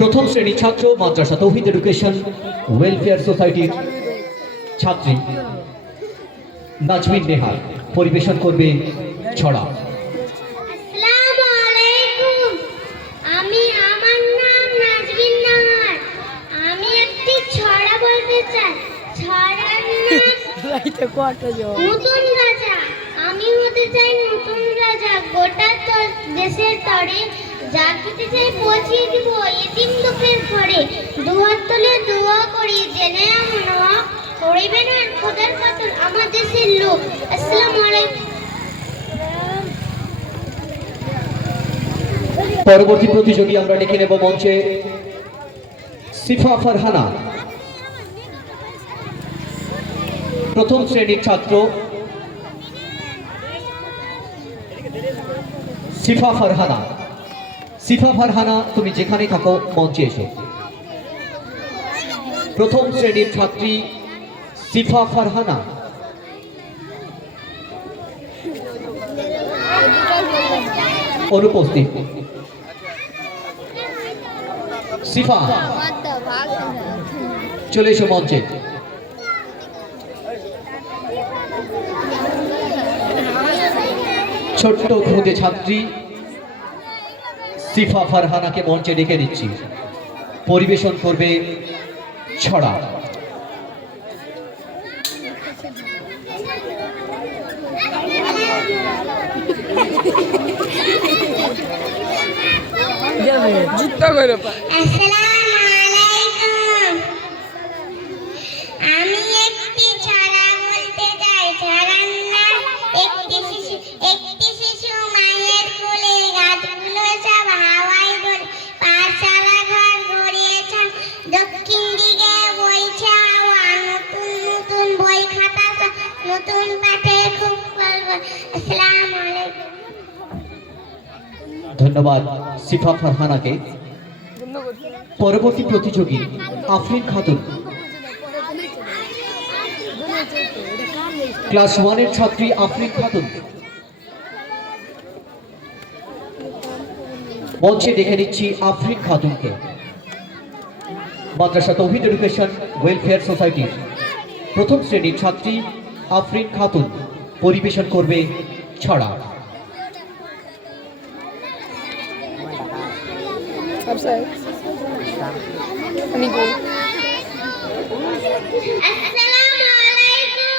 প্রথম শ্রেণীর ছাত্র মাদ্রাসা তৌহিদ এডুকেশন ওয়েলফেয়ার সোসাইটির ছাত্রী নাজমিন নেহার পরিবেশন করবে ছড়া। আসসালামু আলাইকুম। আমার নাম নাজমিন নেহার। আমি একটি ছড়া বলতে চাই। ছড়ার নাম নতুন রাজা। আমি হতে চাই নতুন রাজা, গোটা দেশের তরে যা খেতে চাই পৌঁছিয়ে দিব এতিম দুঃখের ঘরে। দুহাত তুলে দোয়া করি জেনে এমন হক করিবে না খোদার কাতর আমার দেশের লোক। আসসালামু আলাইকুম। পরবর্তী প্রতিযোগী আমরা ডেকে নেব মঞ্চে সিফা ফারহানা। প্রথম শ্রেণীর ছাত্র সিফা ফারহানা। সিফা ফারহানা, তুমি যেখানে থাকো মঞ্চে এসো। প্রথম শ্রেণীর ছাত্রী সিফা ফারহানা। অনুপস্থিত। সিফা চলে এসো মঞ্চে। ছোট্ট খুদে ছাত্রী সিফা ফারহানাকে মঞ্চে ডেকে নিচ্ছি, পরিবেশন করবে ছড়া। আমি একটি ছড়া বলতে চাই। ছড়ার নাম একটি শিশু মায়ের কোলে, গাছগুলো সব হাওয়ায় দোলে, পাঠশালা ঘর গড়িয়েছেন দক্ষিণ দিকে বইছে হাওয়া, নতুন নতুন বই খাতা নতুন পাঠে খুব গল্প। আসসালামু আলাইকুম। ধন্যবাদ সিফা ফারহানাকে। পরবর্তী প্রতিযোগী আফরিন খাতুন, ক্লাস 1 এর ছাত্রী আফরিন খাতুন। মঞ্চে দেখে নিচ্ছি আফরিন খাতুনকে। মাদ্রাসা তৌহিদ এডুকেশন ওয়েলফেয়ার সোসাইটির প্রথম শ্রেণীর ছাত্রী আফরিন খাতুন পরিবেশন করবে ছড়া। আসসালামু আলাইকুম।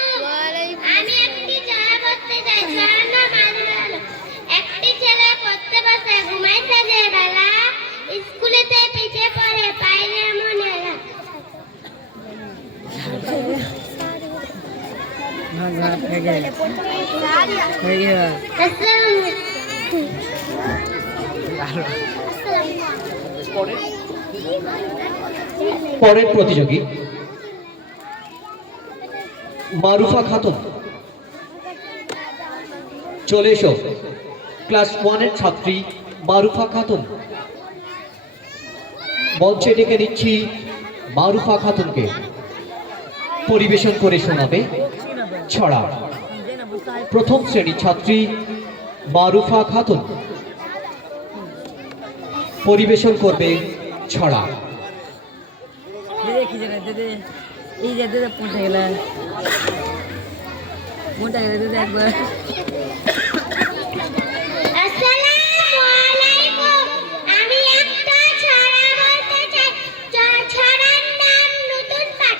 আমি একটি ছড়া বলতে চাই। ছড়ার নাম আলো। একটি ছেলে পড়তে বসে, ঘুমাইতে যে বেলা, স্কুলেতে পিছে পড়ে পাইলে মনে না। পরের প্রতিযোগী মারুফা খাতুন, চলে এসো। ক্লাস 1 এর ছাত্রী মারুফা খাতুন। মঞ্চে ডেকে নিচ্ছি মারুফা খাতুনকে, পরিবেশন করে শোনাবে ছড়া। প্রথম শ্রেণীর ছাত্রী মারুফা খাতুন পরিবেশন করবে ছড়া। আসসালামু আলাইকুম। আমি একটা ছড়া বলতে চাই। ছড়ার নাম নতুন পাঠ।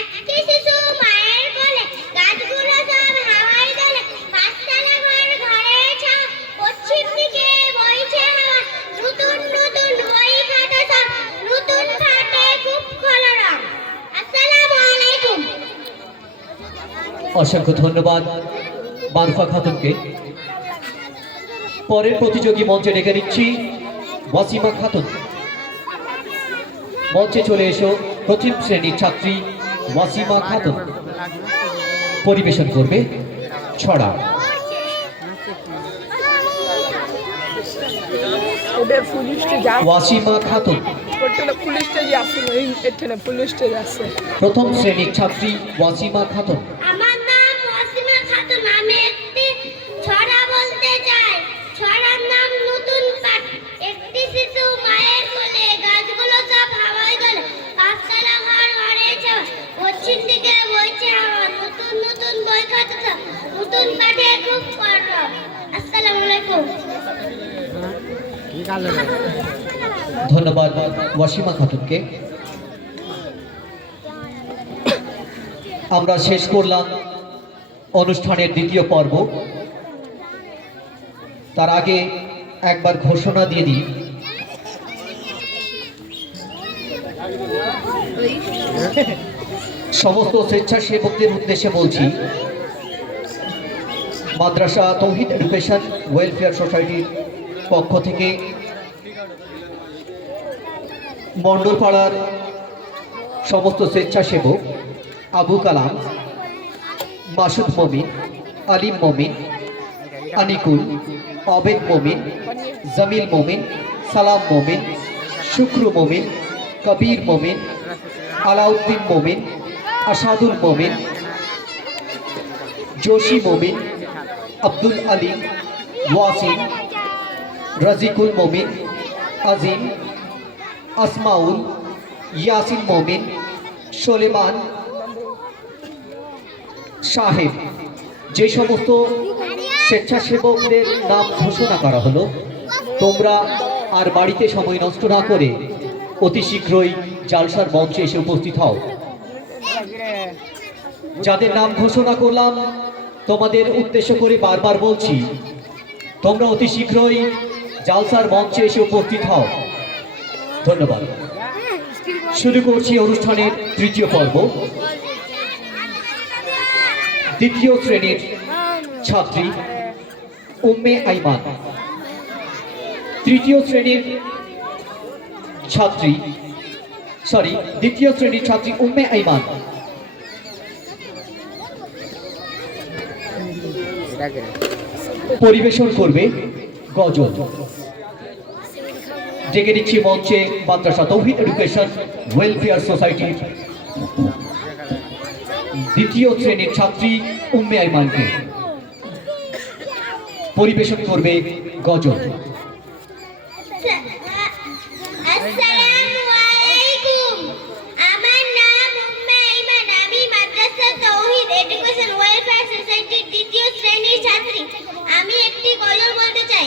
একটি শিশু মায়ের কোলে, গাছগুলো সব হাওয়ায় দোলে, পাঠশালা ঘর ঘরে ছাওয়া, পশ্চিম দিকে বইছে হাওয়া, নতুন নতুন বই খাতা সব নতুন পাঠে খুব কলরব। আসসালামু আলাইকুম। অসংখ্য ধন্যবাদ মারুফা খাতুনকে। পরের প্রতিযোগী মঞ্চে ডেকে নিচ্ছি ওয়াসিমা খাতুন। মঞ্চে চলে এসো। প্রথম শ্রেণীর ছাত্রী ওয়াসিমা খাতুন পরিবেশন করবে ছড়া। ওয়াসিমা খাতুন প্রথম শ্রেণীর ছাত্রী ওয়াসিমা খাতুন। আমার নাম ওয়াসিমা খাতুন। আমি একটি ছড়া বলতে চাই। ছড়ার নাম নতুন পাঠ। একটি শিশু মায়ের ধন্যবাদ ওয়াসিমা খাতুনকে। আমরা শেষ করলাম অনুষ্ঠানের দ্বিতীয় পর্ব। তার আগে একবার ঘোষণা দিয়ে দিই, সমস্ত স্বেচ্ছাসেবকদের উদ্দেশ্যে বলছি, মাদ্রাসা তৌহিদ এডুকেশন ওয়েলফেয়ার সোসাইটির পক্ষ থেকে মণ্ডলপাড়ার সমস্ত স্বেচ্ছাসেবক আবু কালাম, মাসুদ মমিন, আলিম মমিন, আনিকুল, অবেদ মমিন, জামিল মমিন, সালাম মমিন, শুক্রু মমিন, কবির মমিন, আলাউদ্দিন মমিন, আসাদুল মমিন, জোশী মমিন, আব্দুল আলিম, ওয়াসিম, রাজিকুল মমিন, আজিম, আসমাউল, ইয়াসিন মমিন, সোলেমান সাহেব, যে সমস্ত স্বেচ্ছাসেবকদের নাম ঘোষণা করা হলো, তোমরা আর বাড়িতে সময় নষ্ট না করে অতি শীঘ্রই জালসার মঞ্চে এসে উপস্থিত হও। যাদের নাম ঘোষণা করলাম তোমাদের উদ্দেশ্য করে বারবার বলছি, তোমরা অতি শীঘ্রই জালসার মঞ্চে এসে উপস্থিত হও। ধন্যবাদ। শুরু করছি অনুষ্ঠানের তৃতীয় পর্ব। দ্বিতীয় শ্রেণীর ছাত্রী উম্মে আইমান, দ্বিতীয় শ্রেণীর ছাত্রী উম্মে আইমান পরিবেশন করবে গজল। ডেকে দিচ্ছি মঞ্চে মাদ্রাসা তৌহিদ এডুকেশন ওয়েলফেয়ার সোসাইটির দ্বিতীয় শ্রেণীর ছাত্রী উম্মে আইমানকে। পরিবেশন করবে গজল। আসসালামু আলাইকুম। আমার নাম উম্মে আইমান। আমি মাদ্রাসা তৌহিদ এডুকেশন ওয়েলফেয়ার সোসাইটির দ্বিতীয় শ্রেণীর ছাত্রী। আমি একটি গজল বলতে চাই।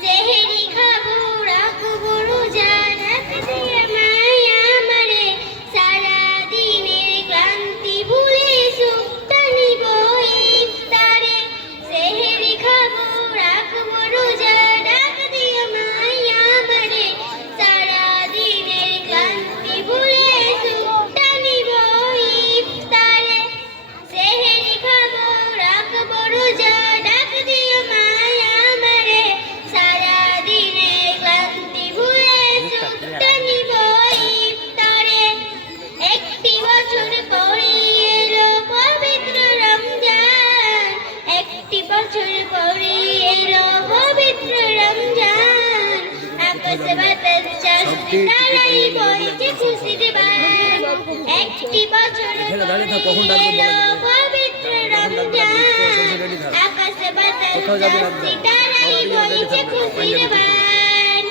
সেহেরি খাবো রাখবো রোজা, রাখতে মায়া আমারে, সারা দিনের ক্লান্তি ভুলে সুখটা নিব ইফতারে। সেহেরি খাবো রাখবো রোজা, রাখতে মায়া আমারে, সারা দিনের ক্লান্তি ভুলে সুখটা নিব ইফতারে। সেহেরি খাবো রাখবো রোজা, রাখতে মায়া আমারে, সারা দিনের ক্লান্তি ভুলে সুখটা নিব ইফতারে। একটি বছর পরে এলো পবিত্র রমজান, একটি বছর পরে এলো পবিত্র রমজান। আকাশ বাতাস চাষি তারাই বইছে খুশির বান। একটি বছর পরে এলো পবিত্র রমজান, আকাশ বাতাস চাষি তারাই বইছে খুশির বান।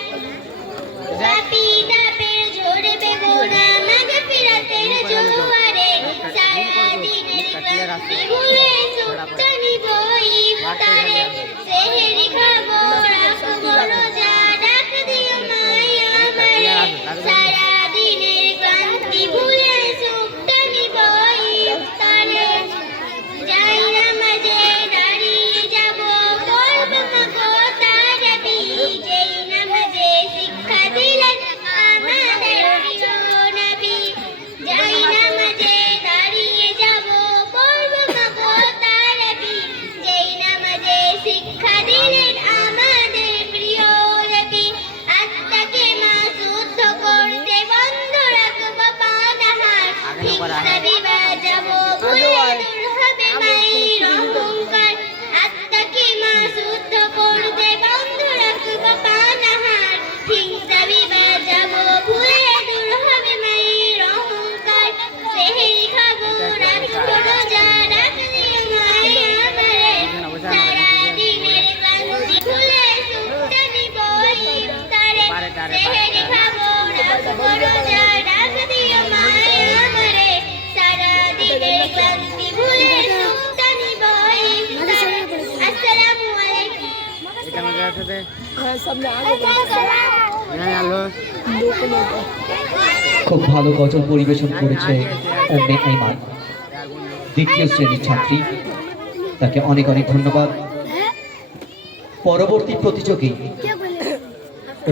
পাপি দাপের ঝরবে গোনা মাগফিরাতের জোয়ারে, সারা দিনের ক্লান্তি ভুলে সুখটা নিব ইফতারে। সেহেরি খাবো রাখবো রোজা, ডাক দিও মায়া আমারে, সারা দিনের ক্লান্তি ভুলে সুখটা নিব ইফতারে। যাই নামাজে দাঁড়িয়ে যাব, পড়বো মাগো তারাবি, যেই নামাজে শিক্ষা দিলেন আমাদের প্রিয় নবী। যাই নামাজে দাঁড়িয়ে যাব, পড়বো মাগো তারাবি, যেই নামাজে খুব ভালো গজল পরিবেশন করেছে উম্মে আইমান, দ্বিতীয় শ্রেণীর ছাত্রী, তাকে অনেক অনেক ধন্যবাদ। পরবর্তী প্রতিযোগী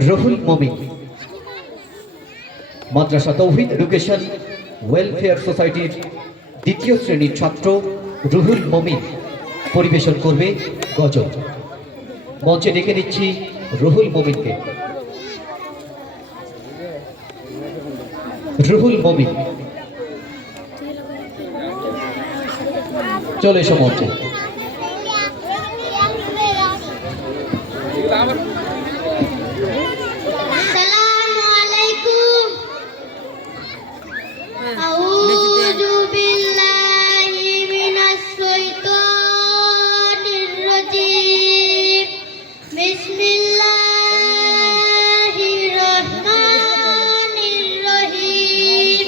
রুহুল মমিন, মাদ্রাসা তৌহিদ এডুকেশন ওয়েলফেয়ার সোসাইটির দ্বিতীয় শ্রেণীর ছাত্র রুহুল মমিন পরিবেশন করবে গজল। মঞ্চে ডেকে নিচ্ছি রুহুল মমিনকে। রুহুল মমিন, চলে এসো মঞ্চে। আসসালামু আলাইকুম। আউযু বিল্লাহি মিনাশ শাইতানির রাজীম। বিসমিল্লাহির রহমানির রহিম।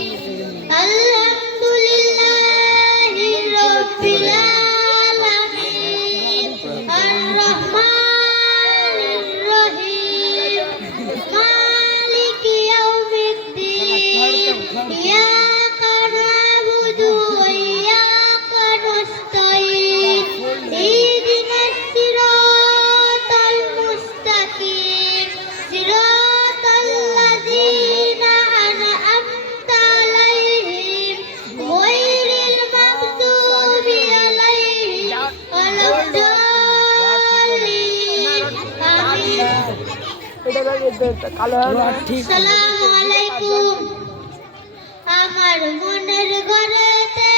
আলহামদুলিল্লাহি রাব্বিল আলামিন। আর রহমানির রহিম। মালিকি ইয়াউমিদ্দিন। ইয়াকা না'বুদু ওয়া ইয়াকা নাস্তাঈন। ইহদিনাস সিরাতাল মুস্তাকিম। সিরাতাল লাযীনা আন'আমতা আলাইহিম গায়রিল মাগদুবি আলাইহিম ওয়ালাদ-দাল্লিন। আমিন। আসসালামু আলাইকুম। আমার মনের ঘরেতে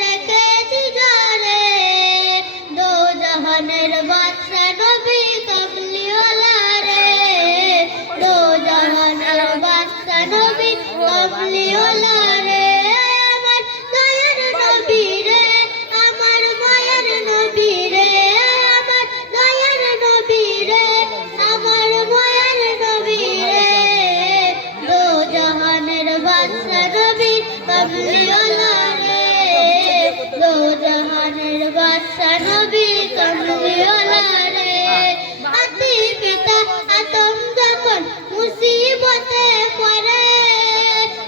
রেখেছি যারে, দো জাহানের বাদশা নবী কমলিওয়ালা রে। দো জাহানের বাদশা নবী কমলিওয়ালা রে। আমার দয়ার নবী রে, আমার মায়ের নবী রে। আমার দয়ার নবী রে, আমার মায়ের নবী রে। দো জাহানের বাদশা নবী কমলিওয়ালা রে। দো জাহানের বাদশা নবী কমলিওয়ালা রে। আতি পিতা আদম যখন মুসিবতে পড়ে,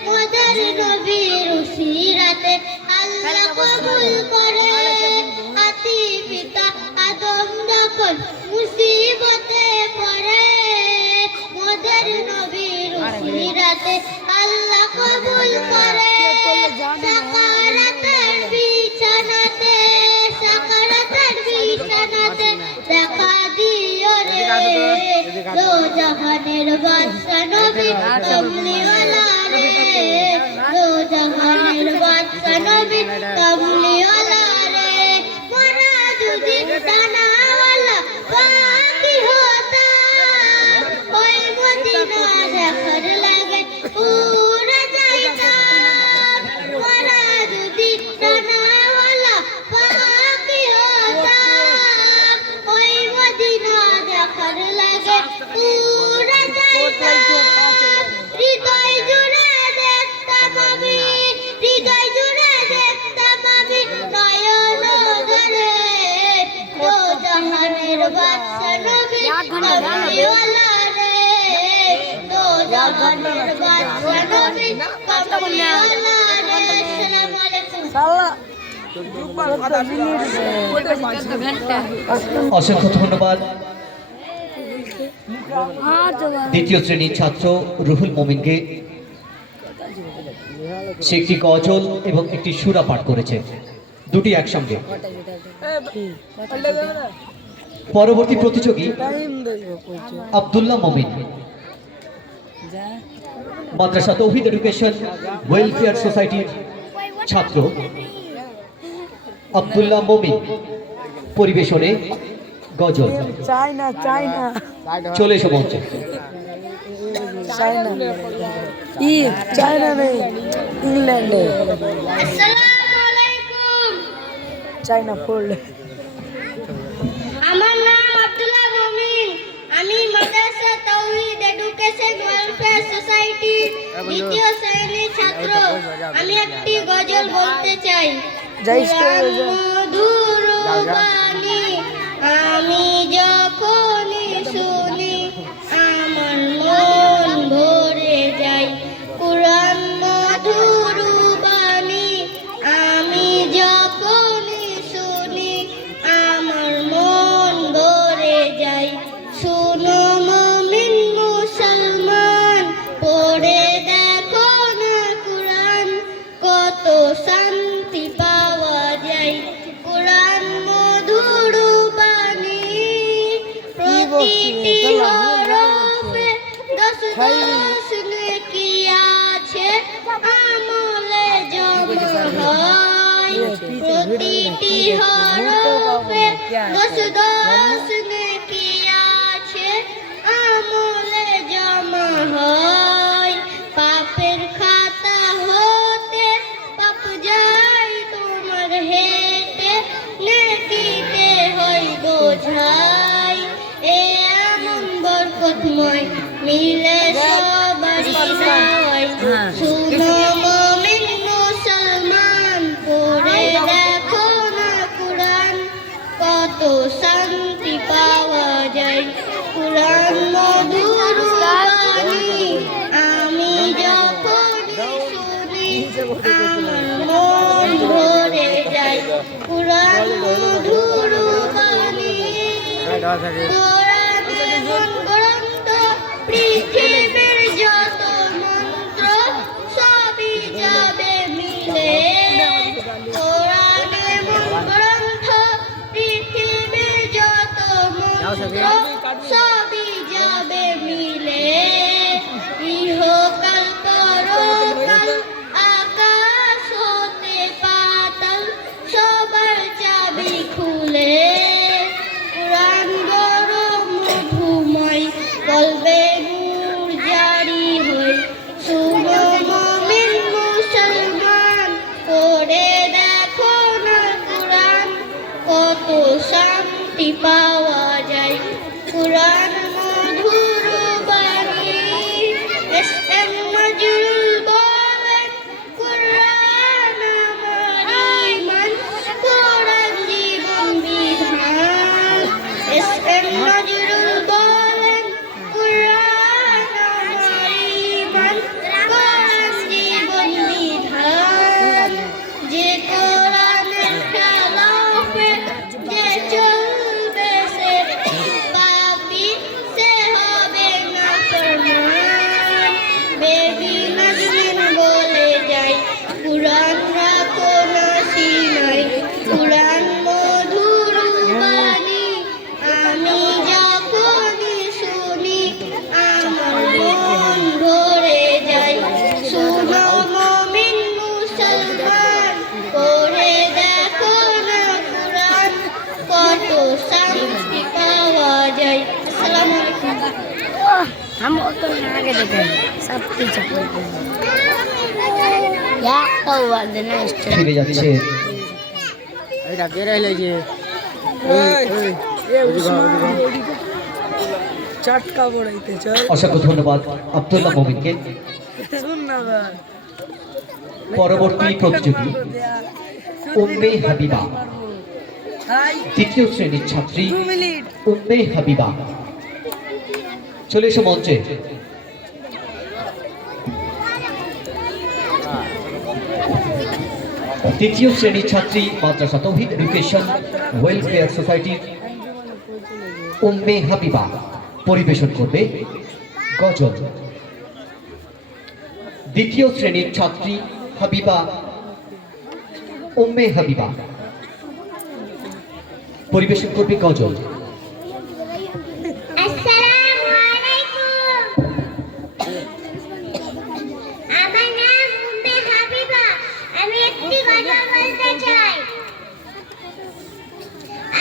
মদর নবীর উসিরাতে আল্লাহ কবুল করে। আতি পিতা আদম যখন মুসিবতে পড়ে, মদর নবীর উসিরাতে আল্লাহ কবুল করে। সাকারাতের বিছানাতে, সাকারাতের বিছানাতে দেখা দিও রে। দো জাহানের বাদশা নবী কমলিওয়ালা রে। দো জাহানের বাদশা নবী কমলিওয়ালা রে। মোরা যদি ডানাওয়ালা পাখি হতাম, ওই মদিনা দেখার লাগে উড়ে যাইতাম। মোরা যদি ডানাওয়ালা পাখি হতাম, ওই মদিনা দেখার লাগে উড়ে যাইতাম। হৃদয় জুড়ে দেখতাম আমি, হৃদয় জুড়ে দেখতাম আমি নয়ন জলে। দো জাহানের বাদশা নবী কমলিওয়ালা রে। দো জাহানের বাদশা নবী কমলিওয়ালা রে। আসসালামু আলাইকুম। অসংখ্য ধন্যবাদ। দ্বিতীয় শ্রেণীর ছাত্র রুহুল মমিনকে। সে একটি গজল এবং একটি সুরা পাঠ করেছে, দুটি একসঙ্গে। পরবর্তী প্রতিযোগী আব্দুল্লাহ মমিন, মাদ্রাসা তৌহিদ এডুকেশন ওয়েলফেয়ার সোসাইটির ছাত্র আব্দুল্লাহ মমিন পরিবেশনে গজল। চায়না চায়না চলে এসো মঞ্চে। চায়না চায়না নেই, ইংল্যান্ডে আসসালামু আলাইকুম। চায়না পড়লে। আমার নাম আব্দুল্লাহ মমিন। আমি মাদ্রাসা তৌহিদ এডুকেশন ওয়েলফেয়ার সোসাইটির দ্বিতীয় শ্রেণীর ছাত্র। আমি একটি গজল বলতে চাই। যাইস তো, মধুর বাণী আমি যখন দোষ নেকি আছে আমলে জমা হয় প্রতিটি হরফে দোষ নেকি আছে আমলে জমা হয় পাপের খাতা হতে পাপ যায় তোমার হেঁটে নেকিতে হয় বোঝাই এ এমন বরকতময় মিলে সবারই হয় শুনো মুমিন মুসলমান পড়ে দেখো না কুরআন কত শান্তি পাওয়া যায় কুরআন মধুর বাণী আমি যখন শুনি আমার মন ভরে যায় কুরআন মধুর বাণী কোরআন এমন গ্রন্থ পৃথিবীর যত মন্ত্র সবই যাবে মিলে কোরআন এমন গ্রন্থ পৃথিবীর যত মন্ত্র সবই যাবে মিলে ইহকাল পরকাল আকাশ হতে পাতাল সবার চাবি খুলে কুরআন বড় মধুময় কলবে নূর জারি হয় শুনো মুমিন মুসলমান পড়ে দেখো না কুরআন কত শান্তি পাওয়া যায় কুরআন মধুর বাণী এস এম নজরুল বলেন কুরআন আমার ঈমান কুরআন জীবন বিধান এস এম নজরুল বলেন কুরআন আমার ঈমান কুরআন জীবন বিধান যে কোরআনের খেলাফে যে চলবে সে পাপী সে হবে না ফরমান বেবি নাজমিন বলে যায় কুরআন রাখো না সিনায় কুরআন মধুর বাণী আমি যখনই শুনি আমার মন ভরে যায় শুনো মুমিন মুসলমান পড়ে দেখো না কুরআন কত শান্তি পাওয়া যায় আসসালামু আলাইকুম हम तो आगे देखे सब पीछे या तो वदना ফিরে যাচ্ছে এটা কেড়ে লেগে चटका बड़ाइते चल অসংখ্য ধন্যবাদ আব্দুল্লাহ মমিনকে सुन ना बा পরবর্তী প্রতিযোগী উম্মে হাবিবা हाय তৃতীয় শ্রেণীর ছাত্রী 2 मिनट উম্মে হাবিবা চলে এসো মঞ্চে তৃতীয় শ্রেণীর ছাত্রী মাদ্রাসা তৌহিদ এডুকেশন ওয়েলফেয়ার সোসাইটির উম্মে হাবিবা পরিবেশন করবে গজল দ্বিতীয় শ্রেণীর ছাত্রী হাবিবা উম্মে হাবিবা পরিবেশন করবে গজল আসসালামু আলাইকুম আমার নাম উম্মে হাবিবা আমি একটি গজল বলতে চাই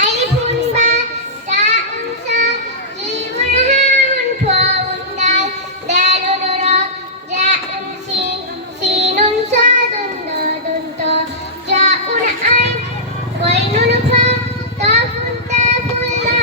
আলিফুন বা তাউন সা জিমুন হাউন ফাউন দাল দালুন রা জাউন সিন সিনুন সাদুন দাদুন তা জাউন আইন ওয়াইনুন ফা তাফুন তাফুন লা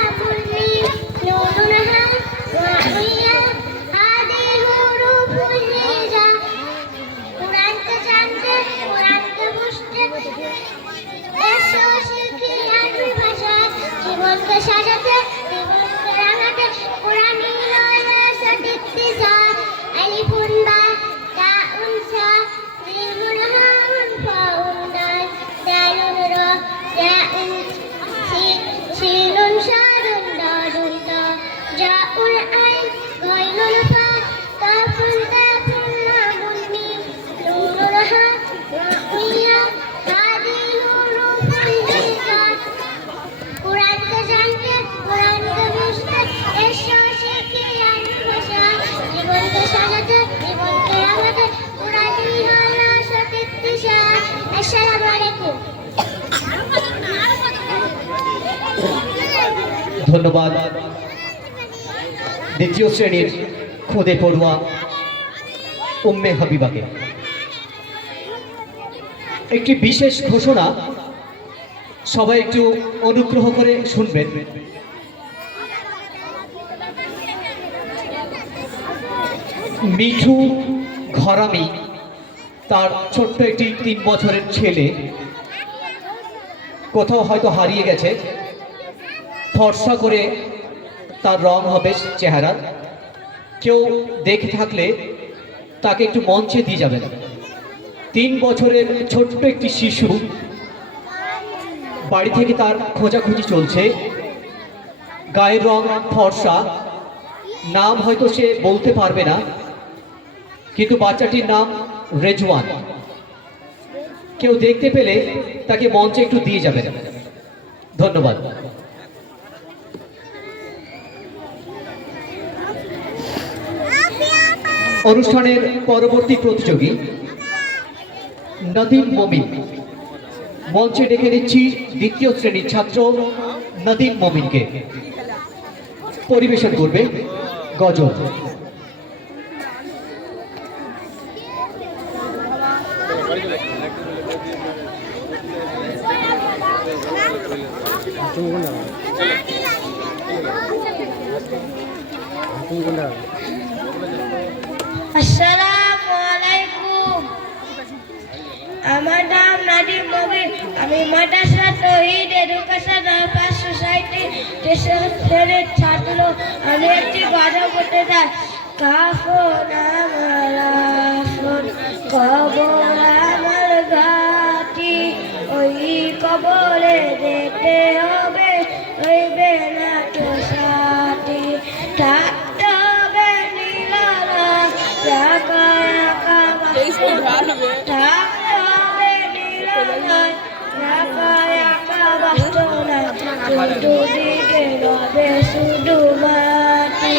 ধন্যবাদ দ্বিতীয় শ্রেণীর খুদে পড়ুয়া উম্মে হাবিবাকে। একটি বিশেষ ঘোষণা, সবাই একটু অনুগ্রহ করে শুনবেন। মিঠু ঘরামি তার ছোট্ট একটি 3 বছরের ছেলে কোথাও হয়তো হারিয়ে গেছে। ফর্সা করে তার রং হবে চেহারা, কেউ দেখে থাকলে তাকে একটু মঞ্চে দিয়ে যাবেন। 3 বছরের ছোট্ট একটি শিশু, বাড়ি থেকে তার খোঁজাখুঁজি চলছে। গায়ের রং ফর্সা, নাম হয়তো সে বলতে পারবে না, কিন্তু বাচ্চাটির নাম রেজওয়ান। কেউ দেখতে পেলে তাকে মঞ্চে একটু দিয়ে যাবেন। ধন্যবাদ। অনুষ্ঠানের পরবর্তী প্রতিযোগী নদীম মমিন। মঞ্চে ডেকে নিচ্ছি দ্বিতীয় শ্রেণীর ছাত্র নদীম মমিনকে। পরিবেশন করবে গজল। আসসালামু আলাইকুম। আমার নাম নাদিম মবিন। আমি মাদ্রাসা তৌহিদ এডুকেশন পাস সোসাইটি শ্রেণীর ছাত্র। আমি একটি গজল করতে চাই। কাফন আমার আসন, কবর আমার ঘাটি, ওই কবরে যেতে হবে, রইবে না কেউ সাথী। থাকতে হবে নীলালা, একা একা থাকতে হবে নীলালা, একা একা বাস্তনা, চতুর্দিকে রবে শুধু মাটি,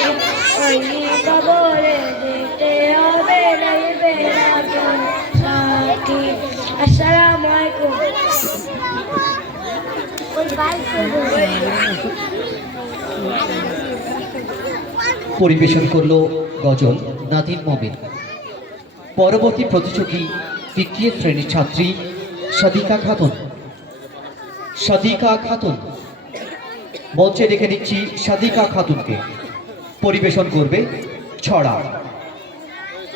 ওই কবরে যেতে হবে, রইবে না কেউ সাথী। আসসালামু আলাইকুম। পরিবেশন করলো গজল নাদিম মমিন। পরবর্তী প্রতিযোগী তৃতীয় শ্রেণীর ছাত্রী সাদিকা খাতুন। সাদিকা খাতুন, মঞ্চে ডেকে নিচ্ছি সাদিকা খাতুনকে। পরিবেশন করবে ছড়া।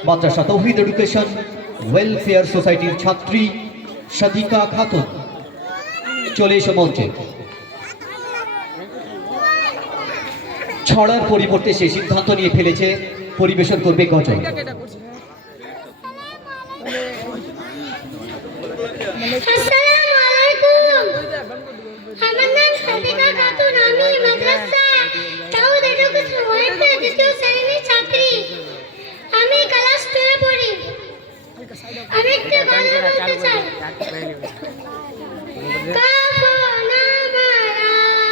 মাদ্রাসা তৌহিদ এডুকেশন ওয়েলফেয়ার সোসাইটির ছাত্রী সাদিকা খাতুন, চলে এসো মঞ্চে। ছড়ার পরিবর্তে সে সিদ্ধান্ত নিয়ে ফেলেছে পরিবেশন করবে গজল। আসসালামু আলাইকুম। আমার নাম সাদিকা খাতুন। আমি মাদ্রাসা তৌহিদ এডুকেশন ওয়েলফেয়ার দ্বিতীয় শ্রেণীর ছাত্রী। আমি ক্লাস 2 পড়ি। আমি একটু গজল বলতে চাই। কাফন আমার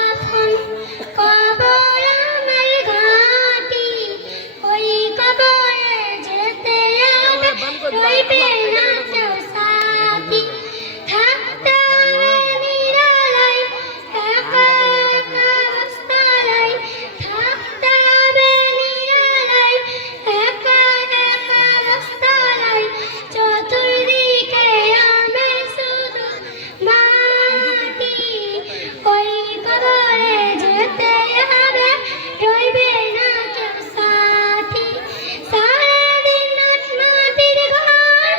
আফন, কবর আমার ঘাটি, ওই কবরে যেতে হবে, রইবে না কেউ সাথী। থাকতে হবে নিরালায়, একা একা রাস্তায়, থাকতে হবে নিরালায়, একা একা রাস্তায়, চতুর্দিকে রবে শুধু মাটি, ওই কবরে যেতে হবে, রইবে না কেউ সাথী। সারাদিন মাটির ঘর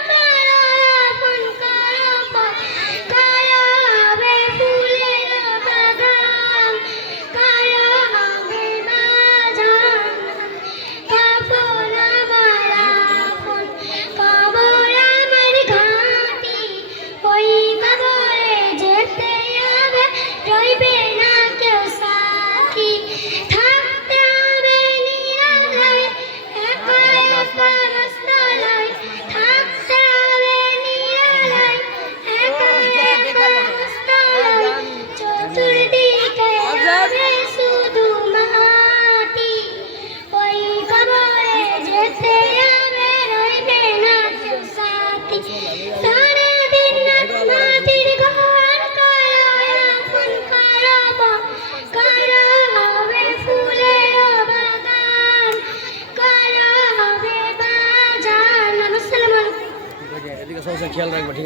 এদিকে সবসময় খেয়াল রাখবে ঠিক আছে?